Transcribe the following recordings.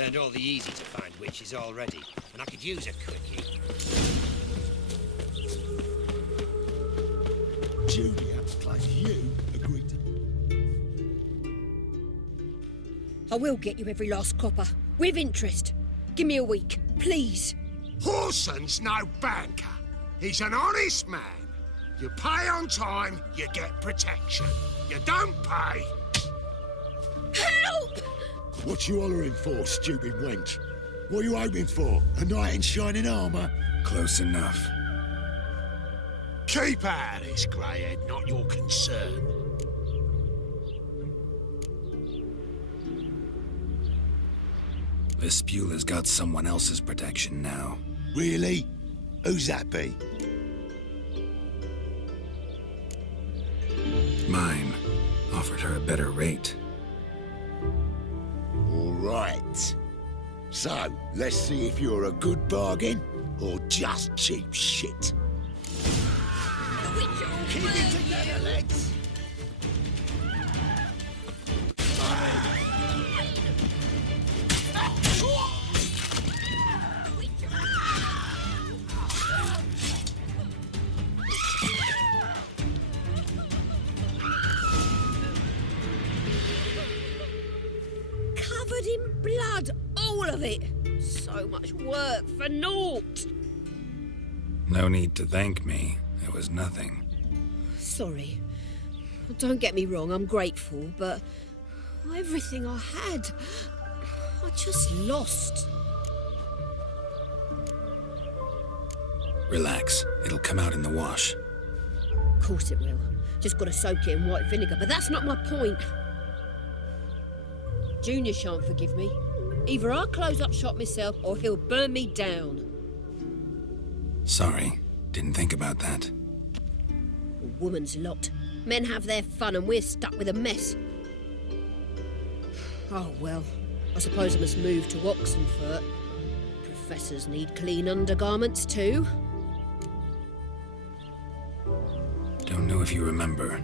Turned all the easy-to-find witches already, and I could use a quickie. Julia claims you agreed to... I will get you every last copper, with interest. Give me a week, please. Horson's no banker. He's an honest man. You pay on time, you get protection. You don't pay... Help! What you hollering for, stupid wench? What are you hoping for? A knight in shining armour? Close enough. Keep out of this, greyhead, not your concern. Vespula's got someone else's protection now. Really? Who's that be? Mine offered her a better rate. All right. So, let's see if you're a good bargain or just cheap shit. Keep it together, lads. Covered in blood, all of it. So much work for naught. No need to thank me. It was nothing. Sorry. Don't get me wrong, I'm grateful, but everything I had, I just lost. Relax. It'll come out in the wash. Of course it will. Just gotta soak it in white vinegar, but that's not my point. Junior shan't forgive me. Either I'll close up shop myself or he'll burn me down. Sorry. Didn't think about that. A woman's lot. Men have their fun and we're stuck with a mess. Oh well, I suppose I must move to Oxenfurt. Professors need clean undergarments too. Don't know if you remember.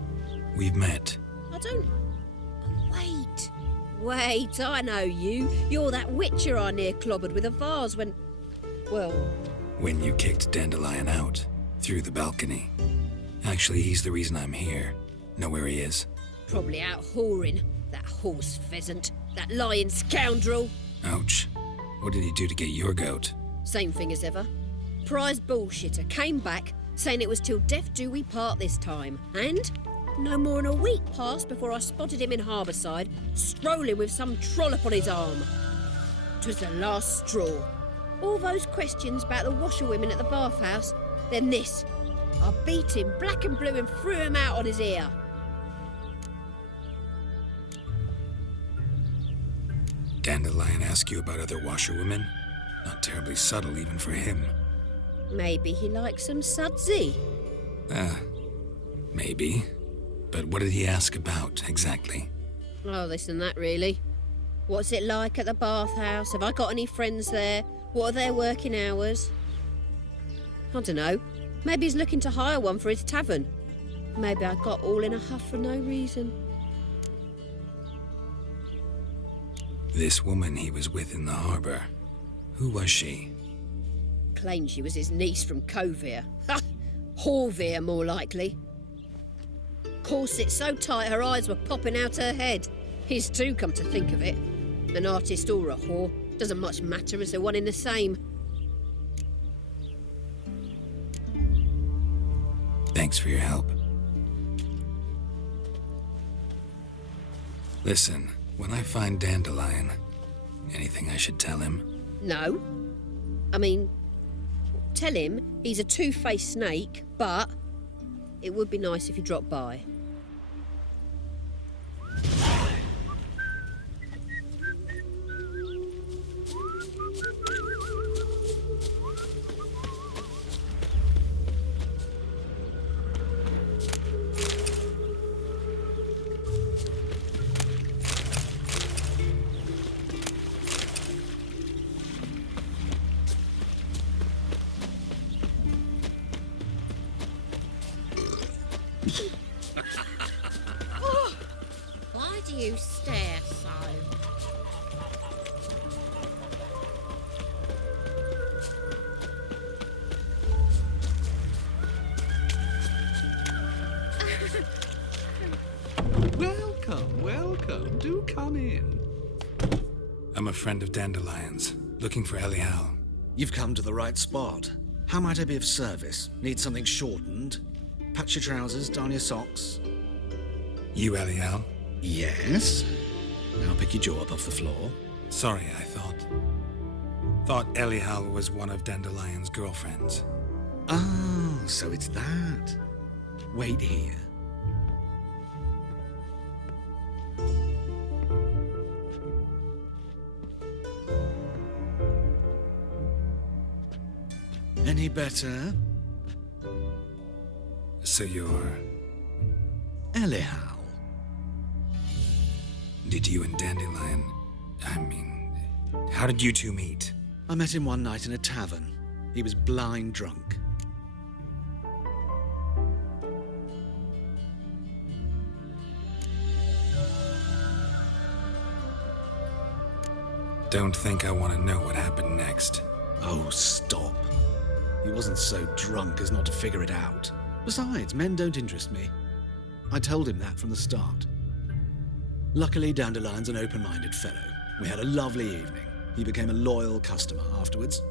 We've met. I don't... Wait, I know you. You're that witcher I near clobbered with a vase when... Well... When you kicked Dandelion out. Through the balcony. Actually, he's the reason I'm here. Know where he is? Probably out whoring. That horse pheasant. That lying scoundrel. Ouch. What did he do to get your goat? Same thing as ever. Prize bullshitter came back, saying it was till death do we part this time. And no more than a week passed before I spotted him in Harbourside, strolling with some trollop on his arm. 'Twas the last straw. All those questions about the washerwomen at the bathhouse, then this. I beat him black and blue and threw him out on his ear. Dandelion asked you about other washerwomen? Not terribly subtle even for him. Maybe he likes some sudsy. Maybe. But what did he ask about, exactly? Oh, this and that, really. What's it like at the bathhouse? Have I got any friends there? What are their working hours? I don't know. Maybe he's looking to hire one for his tavern. Maybe I got all in a huff for no reason. This woman he was with in the harbour. Who was she? Claimed she was his niece from Covere. Ha! Horvere, more likely. Corset so tight her eyes were popping out her head. His too, come to think of it. An artist or a whore. Doesn't much matter as they're one in the same. Thanks for your help. Listen, when I find Dandelion, anything I should tell him? No. I mean, tell him he's a two-faced snake, but it would be nice if he dropped by. Why do you stare so? welcome. Do come in. I'm a friend of Dandelion's, looking for Elial. You've come to the right spot. How might I be of service? Need something shortened? Patch your trousers, darn your socks. You Elial? Yes. Now pick your jaw up off the floor. Sorry, I thought Elial was one of Dandelion's girlfriends. Oh, so it's that. Wait here. Any better? So you're... Elial. Did you and Dandelion... how did you two meet? I met him one night in a tavern. He was blind drunk. Don't think I want to know what happened next. Oh, stop. He wasn't so drunk as not to figure it out. Besides, men don't interest me. I told him that from the start. Luckily, Dandelion's an open-minded fellow. We had a lovely evening. He became a loyal customer afterwards.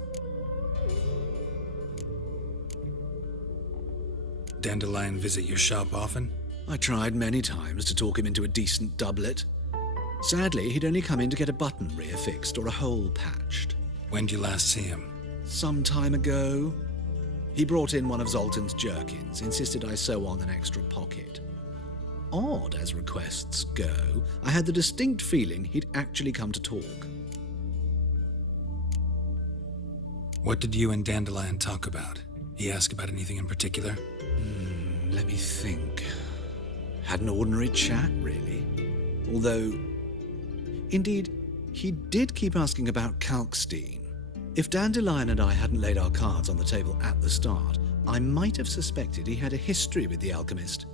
Dandelion visit your shop often? I tried many times to talk him into a decent doublet. Sadly, he'd only come in to get a button reaffixed or a hole patched. When'd you last see him? Some time ago. He brought in one of Zoltan's jerkins, insisted I sew on an extra pocket. Odd as requests go, I had the distinct feeling he'd actually come to talk. What did you and Dandelion talk about? He asked about anything in particular? Let me think. Had an ordinary chat, really. Although, indeed, he did keep asking about Kalkstein. If Dandelion and I hadn't laid our cards on the table at the start, I might have suspected he had a history with the alchemist.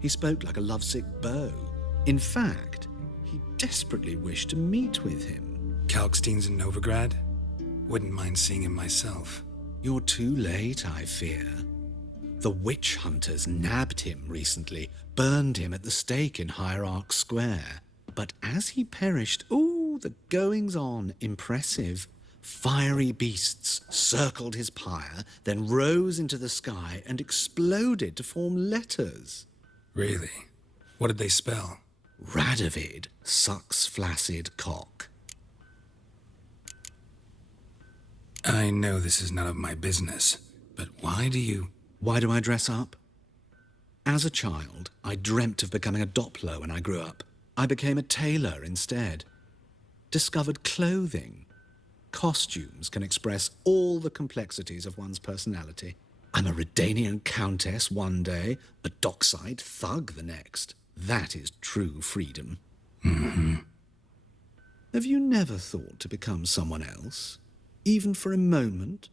He spoke like a lovesick beau. In fact, he desperately wished to meet with him. Kalkstein's in Novigrad? Wouldn't mind seeing him myself. You're too late, I fear. The witch hunters nabbed him recently, burned him at the stake in Hierarch Square. But as he perished, the goings-on, impressive. Fiery beasts circled his pyre, then rose into the sky and exploded to form letters. Really? What did they spell? Radovid sucks flaccid cock. I know this is none of my business, but why do you... Why do I dress up? As a child, I dreamt of becoming a Doppler when I grew up. I became a tailor instead. Discovered clothing. Costumes can express all the complexities of one's personality. I'm a Redanian countess one day, a dockside thug the next. That is true freedom. Mm-hmm. Have you never thought to become someone else? Even for a moment?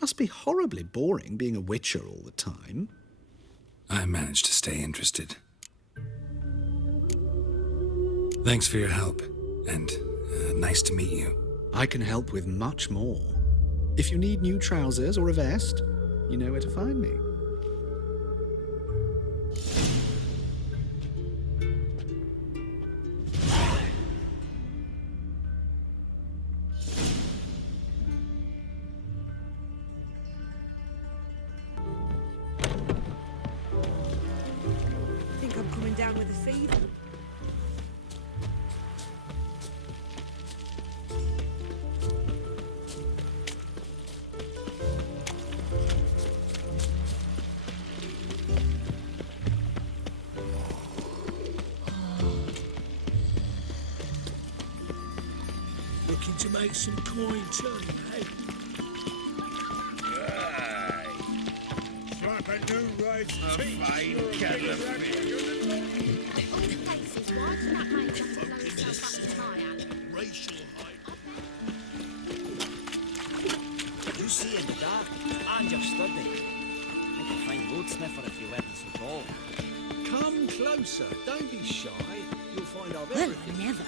Must be horribly boring being a witcher all the time. I managed to stay interested. Thanks for your help, and nice to meet you. I can help with much more. If you need new trousers or a vest, you know where to find me. Think I'm coming down with a fever? Looking to make some coin too, eh? Slap a new race fine catfish. racial hype. You see in the dark, and you're studying. I could find road sniffer if you weren't so tall. Come closer, don't be shy. You'll find I've Well, everything. never.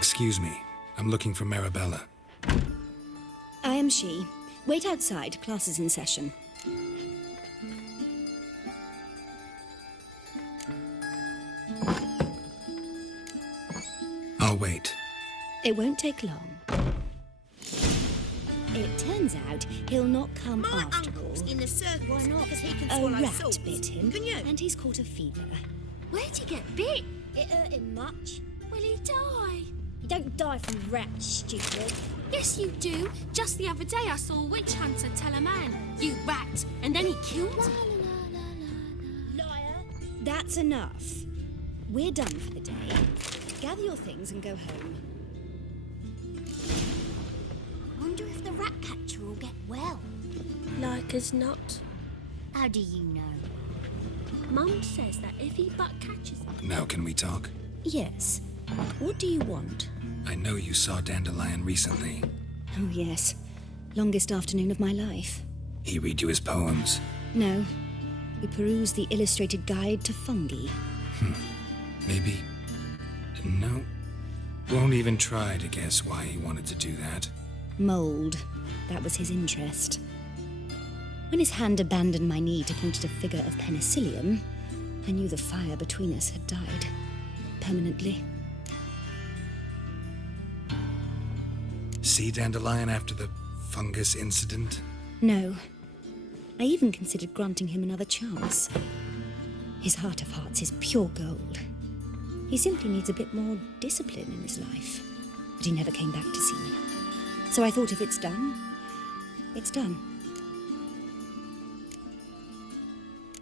Excuse me. I'm looking for Marabella. I am she. Wait outside. Class is in session. I'll wait. It won't take long. It turns out he'll not come My after uncle's all. in the circus. Why not? Because he can A swallow rat swords. bit him, Can you? and he's caught a fever. Where'd he get bit? It hurt him much. Will he die? You don't die from rats, stupid. Yes, you do. Just the other day I saw a witch hunter tell a man, "You rat," and then he killed him. Liar. That's enough. We're done for the day. Gather your things and go home. Wonder if the rat catcher will get well. Like as not. How do you know? Mum says that if he but catches him. Now can we talk? Yes. What do you want? I know you saw Dandelion recently. Oh, yes. Longest afternoon of my life. He read you his poems. No. We perused the illustrated guide to fungi. Maybe. No. Won't even try to guess why he wanted to do that. Mold. That was his interest. When his hand abandoned my knee to point at a figure of penicillium, I knew the fire between us had died. Permanently. See Dandelion after the fungus incident? No. I even considered granting him another chance. His heart of hearts is pure gold. He simply needs a bit more discipline in his life. But he never came back to see me. So I thought if it's done, it's done.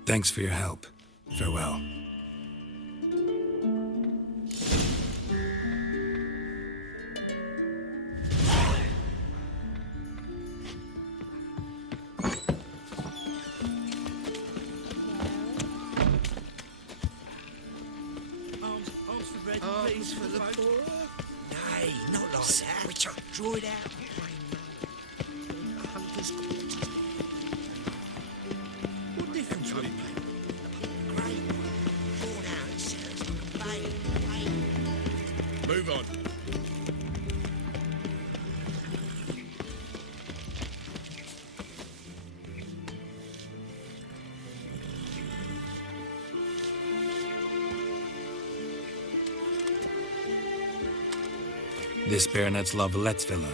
Thanks for your help. Farewell. Arms for the poor? Nay, not like that. Which I draw it out. Hunter's quarters. What difference would it make? Great. Drawn out, it sounds like a bay. Move on. This baronet's La Vallette's villa.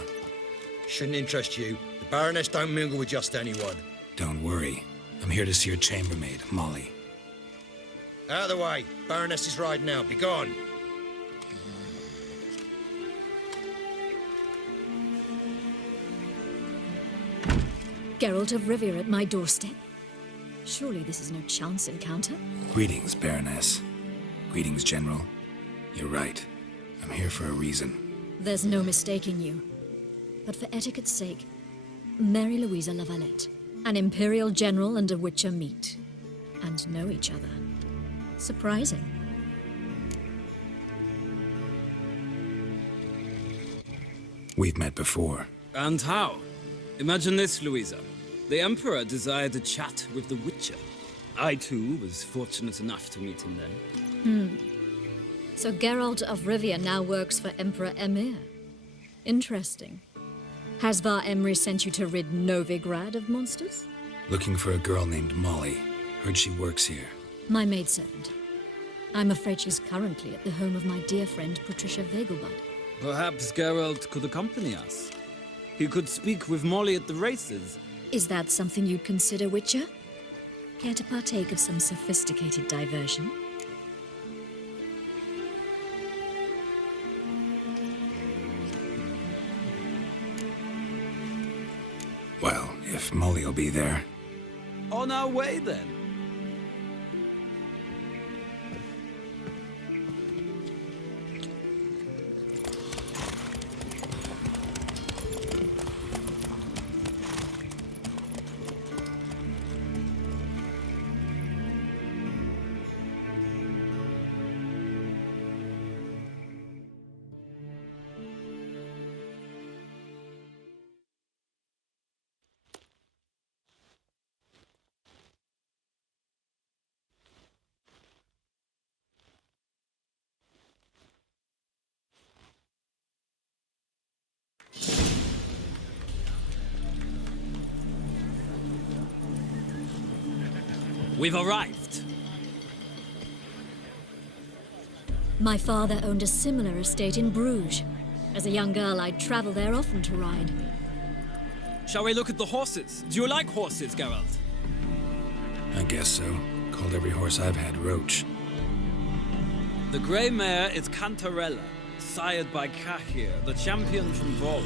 Shouldn't interest you. The Baroness don't mingle with just anyone. Don't worry. I'm here to see your chambermaid, Molly. Out of the way. Baroness is riding out. Be gone. Geralt of Rivia at my doorstep? Surely this is no chance encounter? Greetings, Baroness. Greetings, General. You're right. I'm here for a reason. There's no mistaking you. But for etiquette's sake, Mary Louisa La Valette, an Imperial General and a Witcher meet, and know each other. Surprising. We've met before. And how? Imagine this, Louisa. The Emperor desired a chat with the Witcher. I, too, was fortunate enough to meet him then. So Geralt of Rivia now works for Emperor Emir. Interesting. Has Var Emry sent you to rid Novigrad of monsters? Looking for a girl named Molly. Heard she works here. My maidservant. I'm afraid she's currently at the home of my dear friend Patricia Vegelbud. Perhaps Geralt could accompany us. He could speak with Molly at the races. Is that something you'd consider, Witcher? Care to partake of some sophisticated diversion? Well, if Molly'll be there. On our way, then. We've arrived. My father owned a similar estate in Bruges. As a young girl, I'd travel there often to ride. Shall we look at the horses? Do you like horses, Geralt? I guess so. Called every horse I've had Roach. The grey mare is Cantarella, sired by Cahir, the champion from Vol.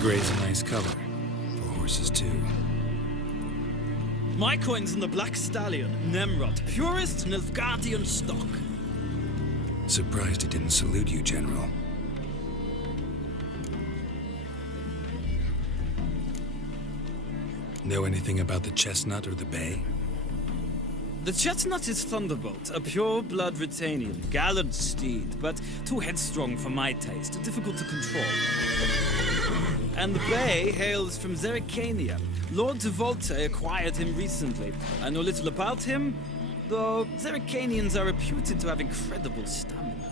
Grey's a nice color. For horses, too. My coin's in the Black Stallion, Nemrod, purest Nilfgaardian stock. Surprised he didn't salute you, General. Know anything about the chestnut or the bay? The chestnut is Thunderbolt, a pure-blood Britannian, gallant steed, but too headstrong for my taste, difficult to control. And the bay hails from Zerrikania. Lord de Volte acquired him recently. I know little about him, though Zerrikanians are reputed to have incredible stamina.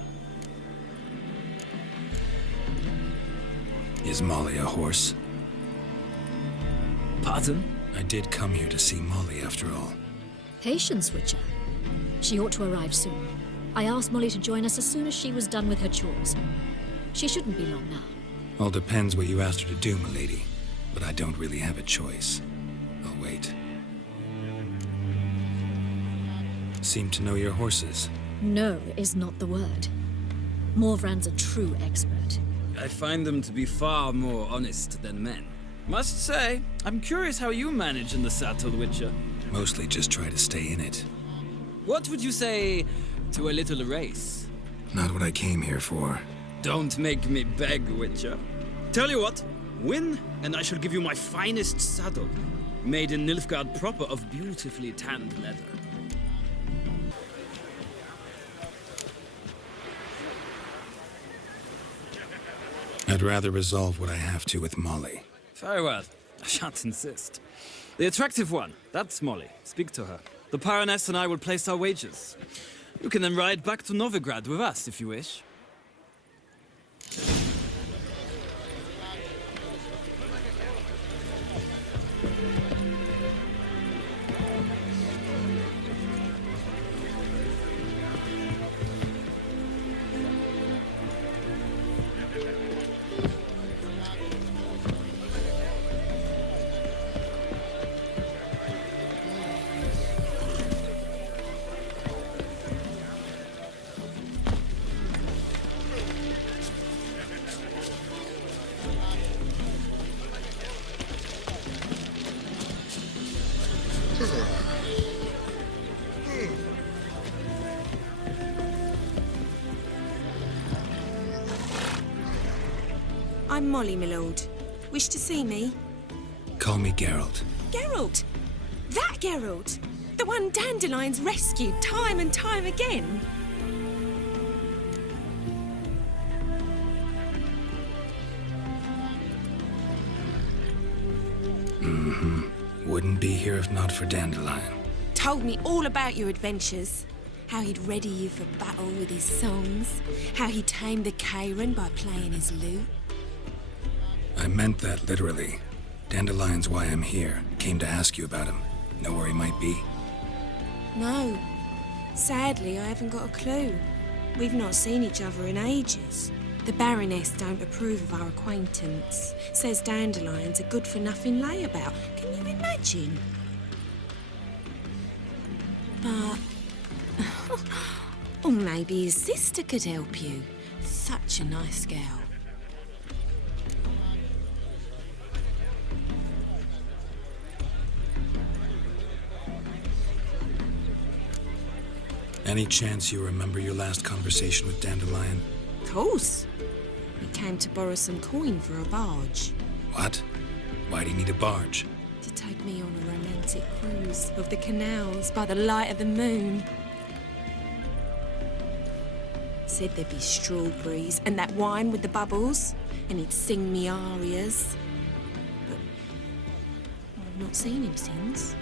Is Molly a horse? Pardon? I did come here to see Molly, after all. Patience, Witcher. She ought to arrive soon. I asked Molly to join us as soon as she was done with her chores. She shouldn't be long now. All depends what you asked her to do, milady. But I don't really have a choice. I'll wait. Seem to know your horses. No is not the word. Morvran's a true expert. I find them to be far more honest than men. Must say, I'm curious how you manage in the saddle, Witcher. Mostly just try to stay in it. What would you say to a little race? Not what I came here for. Don't make me beg, Witcher. Tell you what, win, and I shall give you my finest saddle, made in Nilfgaard proper of beautifully tanned leather. I'd rather resolve what I have to with Molly. Very well. I shan't insist. The attractive one, that's Molly. Speak to her. The Baroness and I will place our wagers. You can then ride back to Novigrad with us, if you wish. I'm Molly, my lord. Wish to see me? Call me Geralt. Geralt? That Geralt? The one Dandelion's rescued time and time again? Wouldn't be here if not for Dandelion. Told me all about your adventures. How he'd ready you for battle with his songs. How he tamed the Kairan by playing his lute. I meant that literally. Dandelion's why I'm here. Came to ask you about him. Know where he might be? No. Sadly, I haven't got a clue. We've not seen each other in ages. The Baroness don't approve of our acquaintance. Says Dandelion's a good-for-nothing layabout. Can you imagine? But... or maybe his sister could help you. Such a nice girl. Any chance you remember your last conversation with Dandelion? Of course. He came to borrow some coin for a barge. What? Why do you need a barge? To take me on a romantic cruise of the canals by the light of the moon. Said there'd be strawberries and that wine with the bubbles, and he'd sing me arias. But I've not seen him since.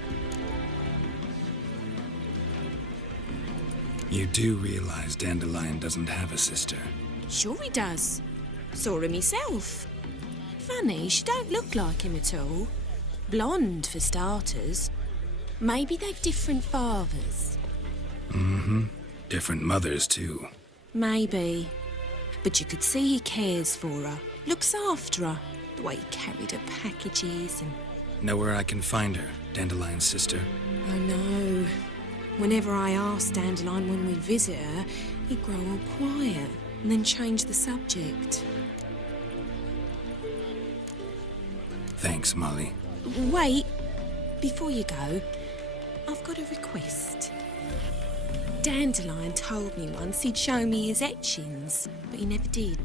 You do realize Dandelion doesn't have a sister? Sure he does. Saw him himself. Funny, she don't look like him at all. Blonde, for starters. Maybe they've different fathers. Mm-hmm. Different mothers, too. Maybe. But you could see he cares for her, looks after her, the way he carried her packages and... Know where I can find her, Dandelion's sister? I know. Whenever I asked Dandelion when we'd visit her, he'd grow all quiet and then change the subject. Thanks, Molly. Wait, before you go, I've got a request. Dandelion told me once he'd show me his etchings, but he never did.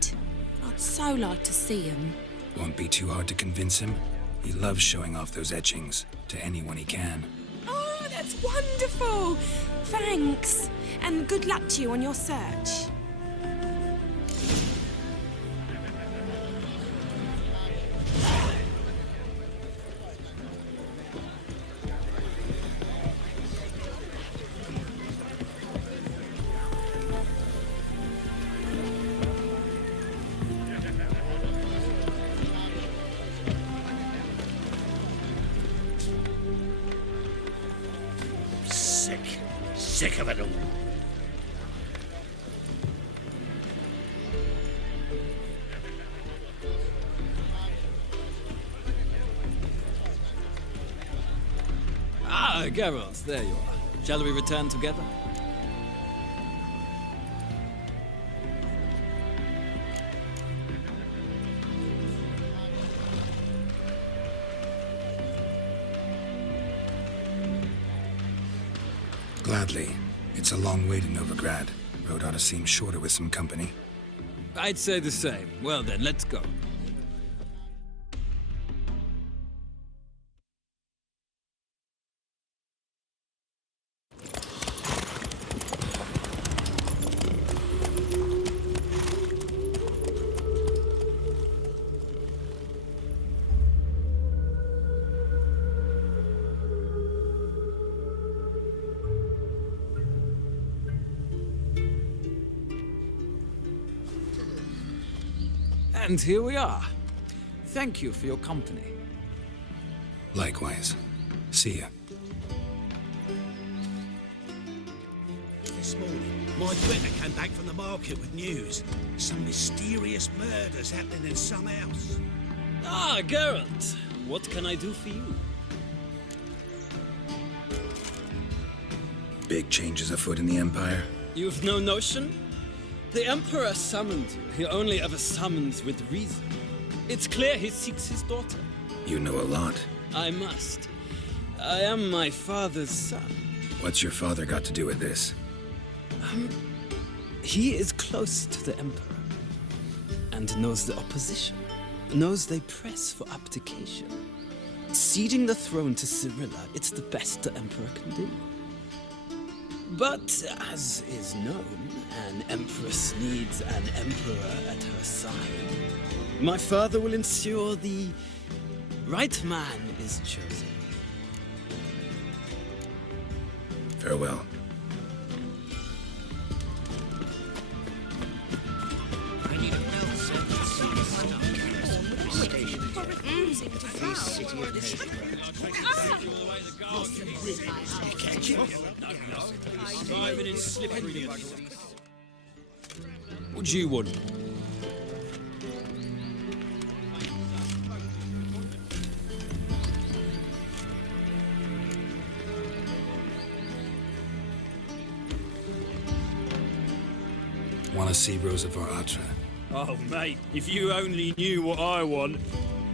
I'd so like to see them. Won't be too hard to convince him. He loves showing off those etchings to anyone he can. Oh, that's wonderful! Thanks, and good luck to you on your search. Sick of it all. Ah, Geralt, there you are. Shall we return together? Gladly. It's a long way to Novigrad. Road ought to seem shorter with some company. I'd say the same. Well then, let's go. And here we are. Thank you for your company. Likewise. See ya. This morning, my Twitter came back from the market with news. Some mysterious murders happening in some house. Ah, Geralt. What can I do for you? Big changes afoot in the Empire. You've no notion? The Emperor summoned you. He only ever summons with reason. It's clear he seeks his daughter. You know a lot. I must. I am my father's son. What's your father got to do with this? He is close to the Emperor. And knows the opposition. Knows they press for abdication. Ceding the throne to Cyrilla, it's the best the Emperor can do. But, as is known, an empress needs an emperor at her side. My father will ensure the right man is chosen. Farewell. I need a belt set to see the stuff. Station What do you want? Want to see Rosa Varatra? Oh, mate, if you only knew what I want.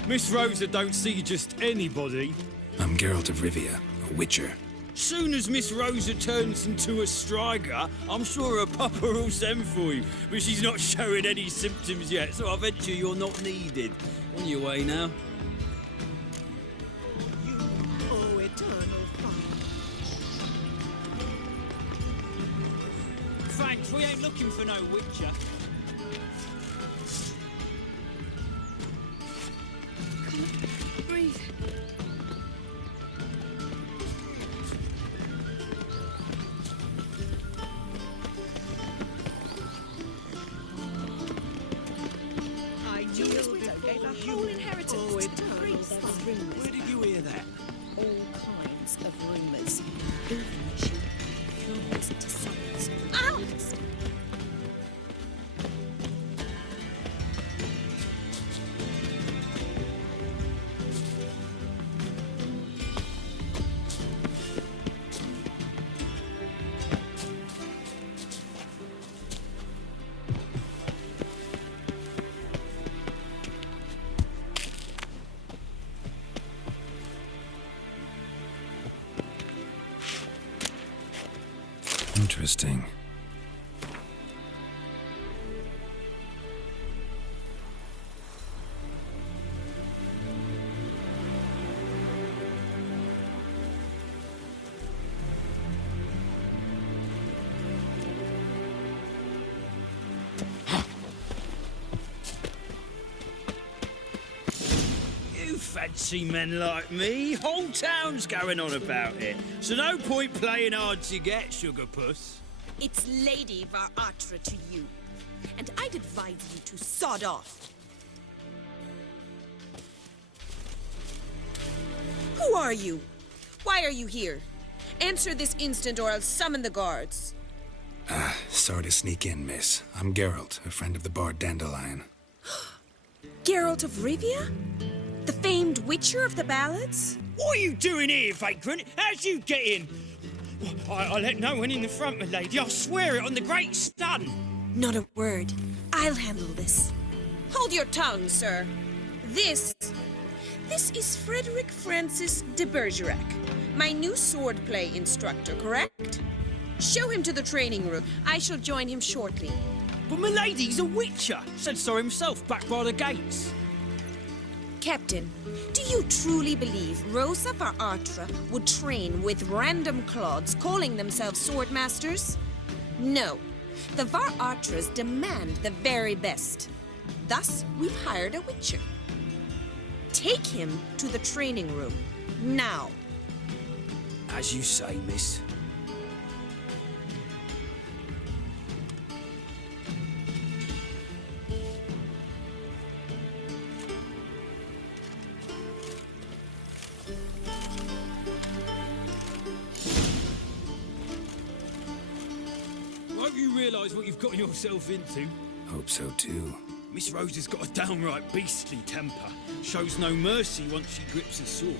Miss Rosa don't see just anybody. I'm Geralt of Rivia, a witcher. Soon as Miss Rosa turns into a striker, I'm sure her papa will send for you. But she's not showing any symptoms yet, so I venture you're not needed. On your way now. Oh, eternal fire. Thanks, we ain't looking for no witcher. Breathe. Whole inheritance to three. Where did you hear that? All kinds of of rumours, even that she flies to summons. Ow! Interesting. You fancy men like me? Whole town's going on about it. So no point playing hard to get, sugar puss. It's Lady Varatra to you, and I'd advise you to sod off. Who are you? Why are you here? Answer this instant or I'll summon the guards. Sorry to sneak in, miss. I'm Geralt, a friend of the bard Dandelion. Geralt of Rivia? The famed witcher of the ballads? What are you doing here, vagrant? How'd you get in? I let no one in the front, my lady. I swear it on the great sun. Not a word. I'll handle this. Hold your tongue, sir. This is Frederick Francis de Bergerac, my new swordplay instructor, correct? Show him to the training room. I shall join him shortly. But my lady's a witcher. Said so himself back by the gates. Captain, do you truly believe Rosa Varatra would train with random clods calling themselves swordmasters? No. The Varatras demand the very best. Thus, we've hired a witcher. Take him to the training room, now. As you say, miss. Won't you realise what you've got yourself into? Hope so, too. Miss Rosa's got a downright beastly temper. Shows no mercy once she grips a sword.